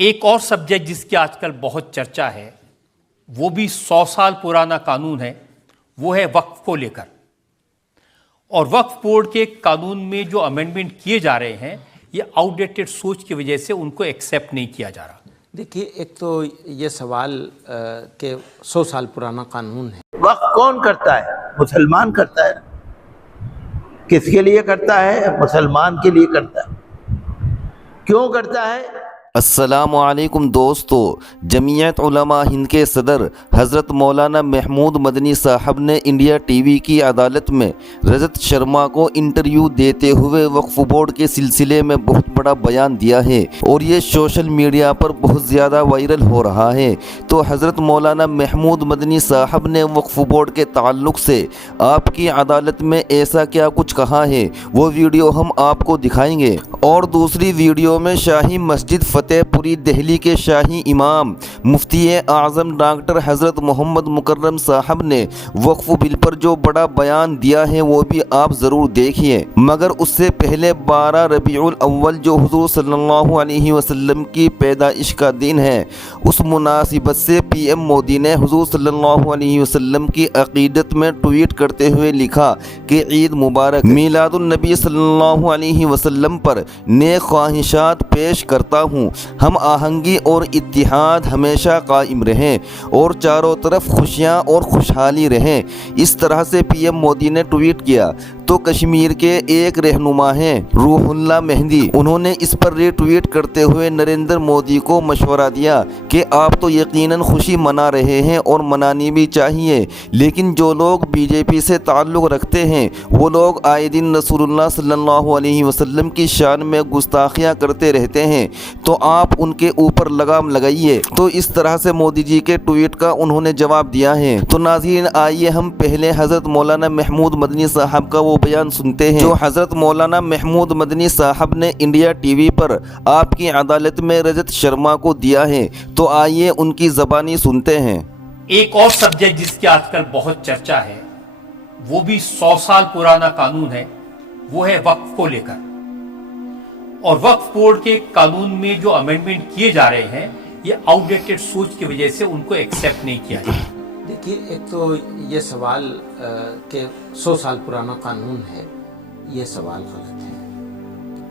ایک اور سبجیکٹ جس کی آج کل بہت چرچا ہے، وہ بھی 100 سال پرانا قانون ہے، وہ ہے وقف کو لے کر۔ اور وقف بورڈ کے قانون میں جو امینڈمنٹ کیے جا رہے ہیں، یہ آؤٹ ڈیٹڈ سوچ کی وجہ سے ان کو ایکسیپٹ نہیں کیا جا رہا۔ دیکھیے، ایک تو یہ سوال کہ 100 سال پرانا قانون ہے، وقف کون کرتا ہے؟ مسلمان کرتا ہے۔ کس کے لیے کرتا ہے؟ مسلمان کے لیے کرتا ہے۔ کیوں کرتا ہے؟ السلام علیکم دوستو، جمعیت علماء ہند کے صدر حضرت مولانا محمود مدنی صاحب نے انڈیا ٹی وی کی عدالت میں رجت شرما کو انٹرویو دیتے ہوئے وقف بورڈ کے سلسلے میں بہت بڑا بیان دیا ہے اور یہ سوشل میڈیا پر بہت زیادہ وائرل ہو رہا ہے۔ تو حضرت مولانا محمود مدنی صاحب نے وقف بورڈ کے تعلق سے آپ کی عدالت میں ایسا کیا کچھ کہا ہے، وہ ویڈیو ہم آپ کو دکھائیں گے۔ اور دوسری ویڈیو میں شاہی مسجد فتح پوری دہلی کے شاہی امام مفتی اعظم ڈاکٹر حضرت محمد مکرم صاحب نے وقف بل پر جو بڑا بیان دیا ہے وہ بھی آپ ضرور دیکھیے۔ مگر اس سے پہلے 12 ربیع الاول جو حضور صلی اللہ علیہ وسلم کی پیدائش کا دن ہے، اس مناسبت سے پی ایم مودی نے حضور صلی اللہ علیہ وسلم کی عقیدت میں ٹویٹ کرتے ہوئے لکھا کہ عید مبارک، میلاد النبی صلی اللہ علیہ وسلم پر نیک خواہشات پیش کرتا ہوں، ہم آہنگی اور اتحاد ہمیشہ قائم رہیں اور چاروں طرف خوشیاں اور خوشحالی رہیں۔ اس طرح سے پی ایم مودی نے ٹویٹ کیا۔ تو کشمیر کے ایک رہنما ہیں روح اللہ مہندی، انہوں نے اس پر ری ٹویٹ کرتے ہوئے نریندر مودی کو مشورہ دیا کہ آپ تو یقیناً خوشی منا رہے ہیں اور منانی بھی چاہیے، لیکن جو لوگ بی جے پی سے تعلق رکھتے ہیں وہ لوگ آئے دن رسول اللہ صلی اللہ علیہ وسلم کی شان میں گستاخیاں کرتے رہتے ہیں، تو آپ ان کے اوپر لگام لگائیے۔ تو اس طرح سے مودی جی کے ٹویٹ کا انہوں نے جواب دیا ہے۔ تو ناظرین، آئیے ہم پہلے حضرت مولانا محمود مدنی صاحب کا وہ بیان سنتے ہیں جو حضرت مولانا محمود مدنی صاحب نے انڈیا ٹی وی پر آپ کی عدالت میں رجت شرما کو دیا ہے۔ تو آئیے ان کی زبانی سنتے ہیں۔ ایک اور سبجیکٹ جس کی آج کل بہت چرچا ہے، وہ بھی 100 سال پرانا قانون ہے، وہ ہے وقف کو لے کر۔ اور وقف بورڈ کے قانون میں جو امینڈمنٹ کیے جا رہے ہیں، یہ آؤٹ ڈیٹڈ سوچ کی وجہ سے ان کو ایکسیپٹ نہیں کیا جا رہا۔ دیکھیے، ایک تو یہ سوال کہ 100 سال پرانا قانون ہے، یہ سوال غلط ہے۔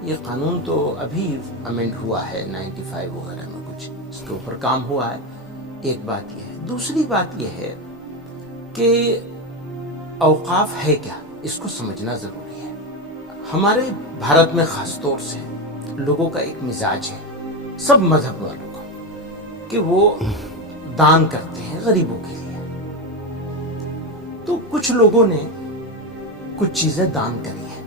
یہ قانون تو ابھی امینڈ ہوا ہے 95 وغیرہ میں، کچھ اس کے اوپر کام ہوا ہے۔ ایک بات یہ ہے۔ دوسری بات یہ ہے کہ اوقاف ہے کیا، اس کو سمجھنا ضروری ہے۔ ہمارے بھارت میں خاص طور سے لوگوں کا ایک مزاج ہے، سب مذہب والوں کا، کہ وہ دان کرتے ہیں غریبوں کے لیے۔ تو کچھ لوگوں نے کچھ چیزیں دان کری ہیں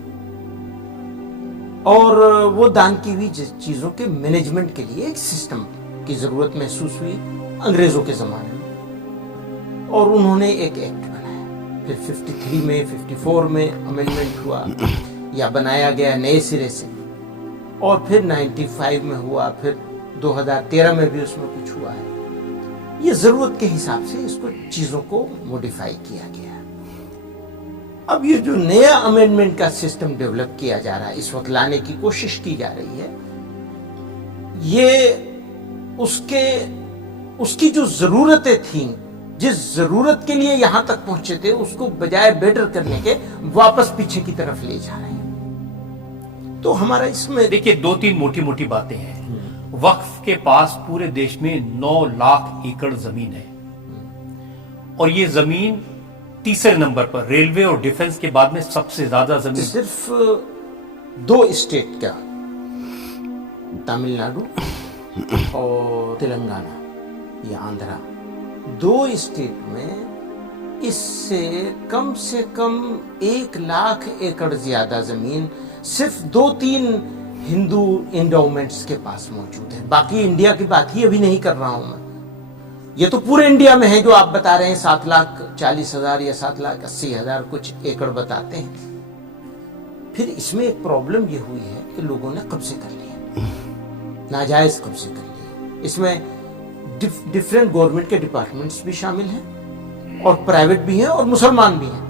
اور وہ دان کی ہوئی چیزوں کے مینجمنٹ کے لیے ایک سسٹم کی ضرورت محسوس ہوئی انگریزوں کے زمانے میں، اور انہوں نے ایک ایکٹ بنایا۔ پھر 53 میں 54 میں امینڈمنٹ ہوا یا بنایا گیا نئے سرے سے، اور پھر 95 میں ہوا، پھر 2013 میں بھی اس میں کچھ ہوا ہے۔ یہ ضرورت کے حساب سے اس کو چیزوں کو موڈیفائی کیا گیا ہے۔ اب یہ جو نیا امینڈمنٹ کا سسٹم ڈیولپ کیا جا رہا ہے، اس وقت لانے کی کوشش کی جا رہی ہے، یہ اس کی جو ضرورتیں تھیں، جس ضرورت کے لیے یہاں تک پہنچے تھے، اس کو بجائے بیٹر کرنے کے واپس پیچھے کی طرف لے جا رہے ہیں۔ تو ہمارا اس میں دیکھیے، 2-3 موٹی موٹی باتیں ہیں۔ وقف کے پاس پورے دیش میں 9 لاکھ ایکڑ زمین ہے، اور یہ زمین تیسرے نمبر پر ریلوے اور ڈیفنس کے بعد میں سب سے زیادہ زمین صرف 2 اسٹیٹ کا، تامل ناڈو اور تلنگانہ یا آندھرا، 2 اسٹیٹ میں اس سے کم 1 لاکھ ایکڑ زیادہ زمین صرف 2-3 ہندو انڈومنٹس کے پاس موجود ہے۔ باقی انڈیا کی بات ہی ابھی نہیں کر رہا ہوں میں، یہ تو پورے انڈیا میں ہے جو آپ بتا رہے ہیں 7,40,000 یا 7,80,000 کچھ ایکڑ بتاتے ہیں۔ پھر اس میں ایک پرابلم یہ ہوئی ہے کہ لوگوں نے قبضے کر لیے، ناجائز قبضے کر لیے۔ اس میں ڈفرینٹ گورنمنٹ کے ڈپارٹمنٹس بھی شامل ہیں، اور پرائیویٹ بھی ہیں، اور مسلمان بھی ہیں۔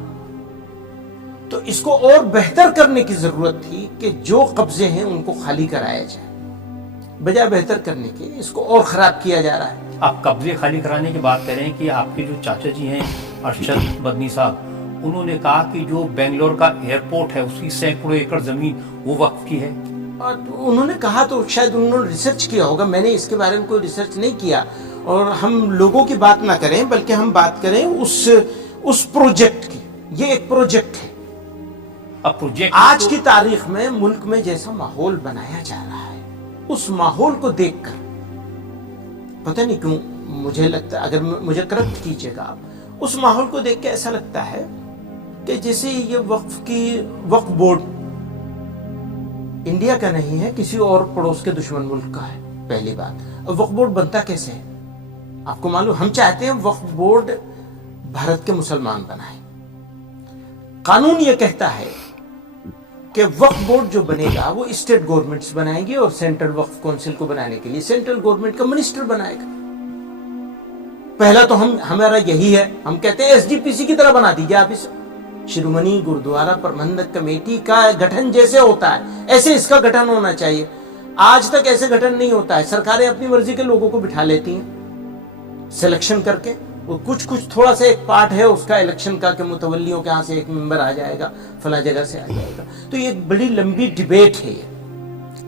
تو اس کو اور بہتر کرنے کی ضرورت تھی کہ جو قبضے ہیں ان کو خالی کرایا جائے، بجائے بہتر کرنے کے اس کو اور خراب کیا جا رہا ہے. آپ قبضے خالی کرانے کی بات کریں کہ آپ کے جو چاچا جی ہیں ارشد مدنی صاحب, انہوں نے کہا کہ جو بنگلور کا ایئرپورٹ ہے اس کی سینکڑوں ایکڑ زمین وہ وقف کی ہے. اور انہوں نے کہا تو شاید انہوں نے ریسرچ کیا ہوگا, میں نے اس کے بارے میں کوئی ریسرچ نہیں کیا. اور ہم لوگوں کی بات نہ کریں بلکہ ہم بات کریں اس پروجیکٹ کی. یہ ایک پروجیکٹ ہے. اب پروجیکٹ آج کی تاریخ میں ملک میں جیسا ماحول بنایا جا رہا ہے, اس ماحول کو دیکھ کر پتہ نہیں کیوں مجھے لگتا ہے, اگر مجھے کریکٹ کیجیے گا آپ, اس ماحول کو دیکھ کے ایسا لگتا ہے کہ جیسے یہ وقف بورڈ انڈیا کا نہیں ہے, کسی اور پڑوس کے دشمن ملک کا ہے. پہلی بات, وقف بورڈ بنتا کیسے ہے آپ کو معلوم؟ ہم چاہتے ہیں وقف بورڈ بھارت کے مسلمان بنائیں. قانون یہ کہتا ہے کہ وقف بورڈ جو بنے گا وہ اسٹیٹ گورنمنٹس بنائیں گی, اور سینٹرل وقف کونسل کو بنانے کے لیے سینٹرل گورنمنٹ کا منسٹر بنائے گا. پہلا تو ہمارا یہی ہے, ہم کہتے ہیں ایس ڈی پی سی کی طرح بنا دیجیے آپ اسے. شرومنی گردوارا پربندھک کمیٹی کا گٹھن جیسے ہوتا ہے ایسے اس کا گٹھن ہونا چاہیے. آج تک ایسے گٹھن نہیں ہوتا ہے. سرکاریں اپنی مرضی کے لوگوں کو بٹھا لیتی ہیں سلیکشن کر کے, وہ کچھ تھوڑا سا ایک پارٹ ہے اس کا الیکشن کا کہ متولیوں کے ہاں سے ایک ممبر آ جائے گا, فلاں جگہ سے آ جائے گا. تو یہ ایک بڑی لمبی ڈیبیٹ ہے,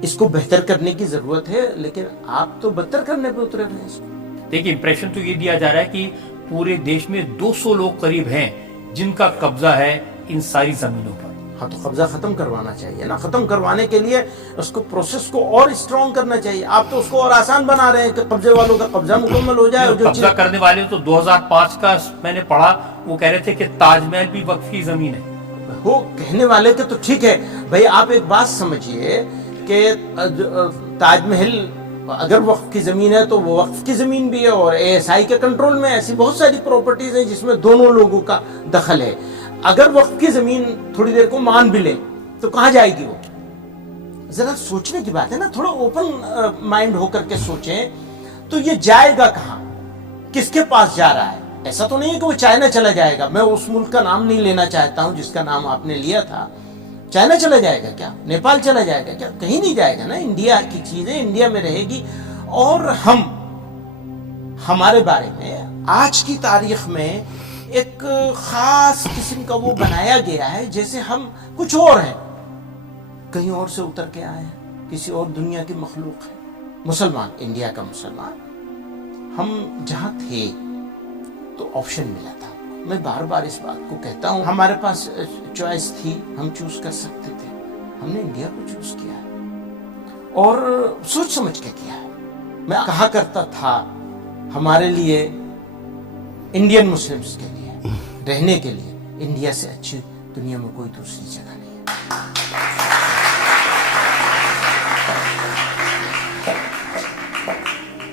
اس کو بہتر کرنے کی ضرورت ہے, لیکن آپ تو بدتر کرنے پہ اترے ہوئے ہیں اس کو. دیکھیں امپریشن تو یہ دیا جا رہا ہے کہ پورے دیش میں 200 لوگ قریب ہیں جن کا قبضہ ہے ان ساری زمینوں پر. ہاں تو قبضہ ختم کروانا چاہیے نا. ختم کروانے کے لیے اس کو پروسیس کو اور اسٹرانگ کرنا چاہیے. آپ تو اس کو اور آسان بنا رہے ہیں کہ قبضے والوں کا قبضہ مکمل ہو جائے. قبضہ کرنے والے تو 2005 کا میں نے پڑھا, وہ کہہ رہے تھے کہ تاج محل بھی وقف کی زمین ہے. وہ کہنے والے کہ تو ٹھیک ہے بھائی, آپ ایک بات سمجھیے کہ تاج محل اگر وقف کی زمین ہے تو وہ وقف کی زمین بھی ہے, اور اے ایس آئی کے کنٹرول میں ایسی بہت ساری پراپرٹیز ہیں جس میں دونوں لوگوں کا دخل ہے. اگر وقف کی زمین تھوڑی دیر کو مان بھی لے تو کہاں جائے گی وہ؟ ذرا سوچنے کی بات ہے نا, تھوڑا اوپن مائنڈ ہو کر کے سوچیں. تو یہ جائے گا کہاں, کس کے پاس جا رہا ہے؟ ایسا تو نہیں ہے کہ وہ چائنا چلا جائے گا. میں اس ملک کا نام نہیں لینا چاہتا ہوں جس کا نام آپ نے لیا تھا. چائنا چلا جائے گا کیا؟ نیپال چلا جائے گا کیا؟ کہیں نہیں جائے گا نا. انڈیا کی چیزیں انڈیا میں رہے گی. اور ہمارے بارے میں آج کی تاریخ میں ایک خاص قسم کا وہ بنایا گیا ہے جیسے ہم کچھ اور ہیں, کہیں اور سے اتر کے آئے ہیں, کسی اور دنیا کی مخلوق ہے. مسلمان, انڈیا کا مسلمان, ہم جہاں تھے تو آپشن ملا تھا. میں بار بار اس بات کو کہتا ہوں, ہمارے پاس چوائس تھی, ہم چوز کر سکتے تھے. ہم نے انڈیا کو چوز کیا ہے اور سوچ سمجھ کے کیا ہے. میں کہا کرتا تھا ہمارے لیے انڈین مسلمز کے لیے رہنے کے لیے انڈیا سے اچھی دنیا میں کوئی دوسری جگہ نہیں ہے.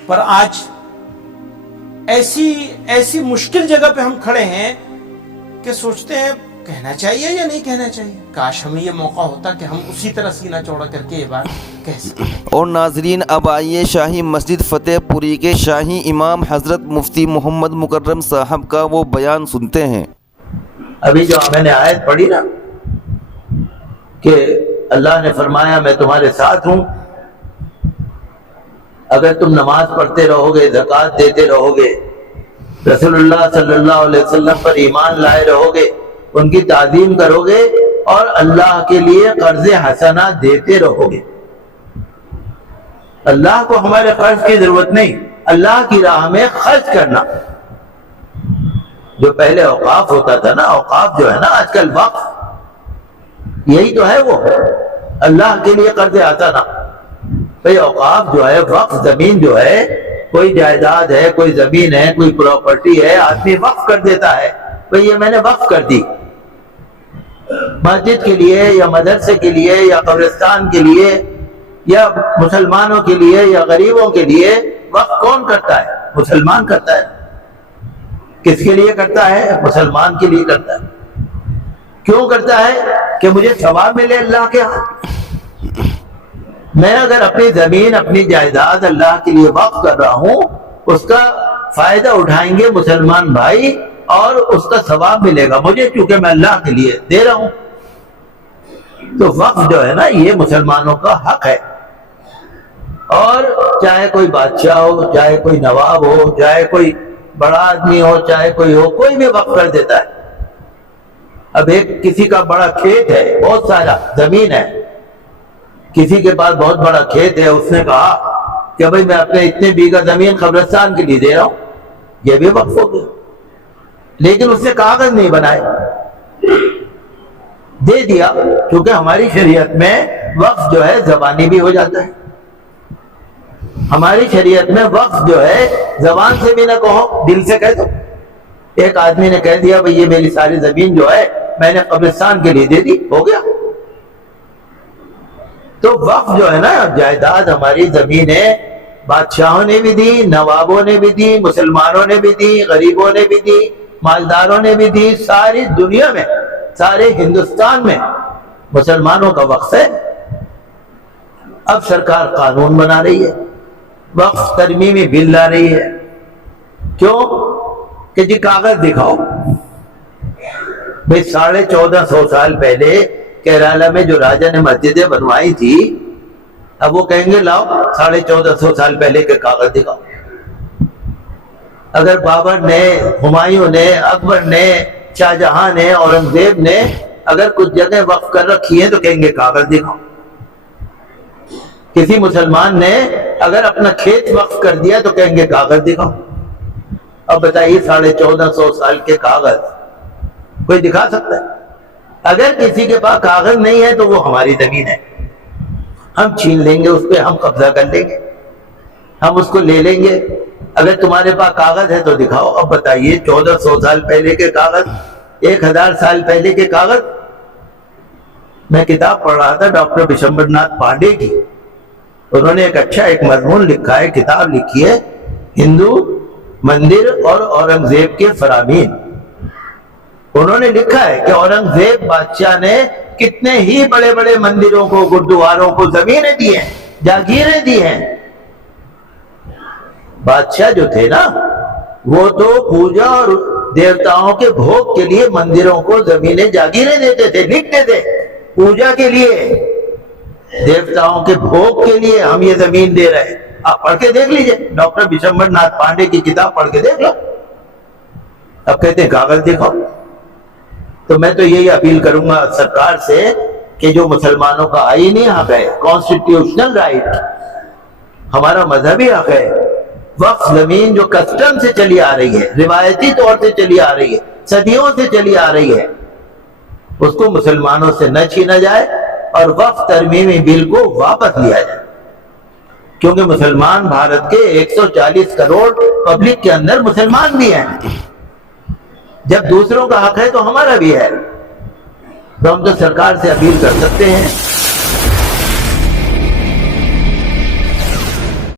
پر آج ایسی مشکل جگہ پہ ہم کھڑے ہیں کہ سوچتے ہیں کہنا چاہیے یا نہیں کہنا چاہیے. کاش ہمیں یہ موقع ہوتا کہ ہم اسی طرح سینہ چوڑا کر کے یہ بات کہہ سکیں. اور ناظرین, اب آئیے شاہی مسجد فتح پوری کے شاہی امام حضرت مفتی محمد مکرم صاحب کا وہ بیان سنتے ہیں. ابھی جو میں نے آیت پڑھی نا کہ اللہ نے فرمایا میں تمہارے ساتھ ہوں, اگر تم نماز پڑھتے رہو گے, زکوٰۃ دیتے رہو گے, رسول اللہ صلی اللہ علیہ وسلم پر ایمان لائے رہو گے, ان کی تعظیم کرو گے, اور اللہ کے لیے قرض حسنہ دیتے رہو گے. اللہ کو ہمارے قرض کی ضرورت نہیں, اللہ کی راہ میں خرچ کرنا. جو پہلے اوقاف ہوتا تھا نا, اوقاف جو ہے نا آج کل وقف, یہی تو ہے وہ اللہ کے لیے قرض حسنہ. بھئی اوقاف جو ہے, وقف زمین جو ہے, کوئی جائیداد ہے, کوئی زمین ہے, کوئی پراپرٹی ہے, آدمی وقف کر دیتا ہے. بھئی یہ میں نے وقف کر دی, مسجد کے لیے یا مدرسے کے لیے یا قبرستان کے لیے یا مسلمانوں کے لیے یا غریبوں کے لیے. وقف کون کرتا ہے؟ مسلمان کرتا ہے. کس کے لیے کرتا ہے؟ مسلمان کے لیے کرتا ہے. کیوں کرتا ہے؟ کہ مجھے ثواب ملے اللہ کے ہاں. میں اگر اپنی زمین, اپنی جائیداد اللہ کے لیے وقف کر رہا ہوں, اس کا فائدہ اٹھائیں گے مسلمان بھائی, اور اس کا ثواب ملے گا مجھے, کیونکہ میں اللہ کے لیے دے رہا ہوں. تو وقف جو ہے نا یہ مسلمانوں کا حق ہے, اور چاہے کوئی بادشاہ ہو، چاہے کوئی نواب ہو، چاہے کوئی بڑا آدمی ہو، چاہے کوئی ہو، کوئی بھی وقف کر دیتا ہے۔ اب ایک کسی کا بڑا کھیت ہے، بہت سارا زمین ہے، کسی کے پاس بہت بڑا کھیت ہے، اس نے کہا کہ بھائی میں اپنے اتنے بیگھہ زمین قبرستان کے لیے دے رہا ہوں، یہ بھی وقف ہو گیا، لیکن اس نے کاغذ نہیں بنائے، دے دیا۔ کیونکہ ہماری شریعت میں وقف جو ہے زبانی بھی ہو جاتا ہے، ہماری شریعت میں وقف جو ہے زبان سے بھی نہ کہو، دل سے کہہ دو۔ ایک آدمی نے کہہ دیا بھئی یہ میری ساری زمین جو ہے میں نے قبرستان کے لیے دے دی، ہو گیا۔ تو وقف جو ہے نا جائیداد، ہماری زمینیں بادشاہوں نے بھی دی، نوابوں نے بھی دی، مسلمانوں نے بھی دی، غریبوں نے بھی دی، مالداروں نے بھی دی، ساری دنیا میں، سارے ہندوستان میں مسلمانوں کا وقف ہے۔ اب سرکار قانون بنا رہی ہے، وقف ترمیمی بل لا رہی ہے، کیوں کہ جی کاغذ دکھاؤ۔ بھئی 1450 سال پہلے کیرالہ میں جو راجہ نے مسجدیں بنوائی تھی، اب وہ کہیں گے لاؤ 1450 سال پہلے کے کاغذ دکھاؤ۔ اگر بابر نے، ہمایوں نے، اکبر نے، شاہ جہاں نے، اورنگزیب نے اگر کچھ جگہ وقف کر رکھی ہیں تو کہیں گے کاغذ دکھاؤ۔ کسی مسلمان نے اگر اپنا کھیت وقف کر دیا تو کہیں گے کاغذ دکھاؤ۔ اب بتائیے 1450 سال کے کاغذ کوئی دکھا سکتا ہے؟ اگر کسی کے پاس کاغذ نہیں ہے تو وہ ہماری زمین ہے، ہم چھین لیں گے، اس پہ ہم قبضہ کر لیں گے، ہم اس کو لے لیں گے۔ اگر تمہارے پاس کاغذ ہے تو دکھاؤ۔ اب بتائیے 1400 سال پہلے کے کاغذ، 1000 سال پہلے کے کاغذ۔ میں کتاب پڑھ رہا تھا ڈاکٹر بشمبر ناتھ پانڈے کی، انہوں نے ایک مضمون لکھا ہے، کتاب لکھی ہے، ہندو مندر اور اورنگزیب کے فرامین۔ انہوں نے لکھا ہے کہ اورنگزیب بادشاہ نے کتنے ہی بڑے بڑے مندروں کو، گردواروں کو زمینیں دی ہیں، جاگیریں دی ہیں۔ بادشاہ جو تھے نا وہ تو پوجا اور دیوتاؤں کے بھوگ کے لیے مندروں کو زمینیں جاگیریں دیتے تھے، لکھتے تھے پوجا کے لیے، دیوتاؤں کے بھوگ کے لیے ہم یہ زمین دے رہے ہیں۔ آپ پڑھ کے دیکھ لیجئے، ڈاکٹر بشمبر ناتھ پانڈے کی کتاب پڑھ کے دیکھ لو۔ اب کہتے ہیں کاغذ دکھاؤ۔ تو میں تو یہی اپیل کروں گا سرکار سے کہ جو مسلمانوں کا آئینی حق ہے، کانسٹیٹیوشنل رائٹ، ہمارا مذہبی حق ہے، وقف زمین جو کسٹم سے چلی آ رہی ہے، روایتی طور سے چلی آ رہی ہے، صدیوں سے چلی آ رہی ہے، اس کو مسلمانوں سے نہ چھینا جائے اور وقف ترمیمی بل کو واپس لیا جائے۔ کیونکہ مسلمان بھارت کے 140 کروڑ پبلک کے اندر مسلمان بھی ہیں، جب دوسروں کا حق ہے تو ہمارا بھی ہے۔ تو ہم تو سرکار سے اپیل کر سکتے ہیں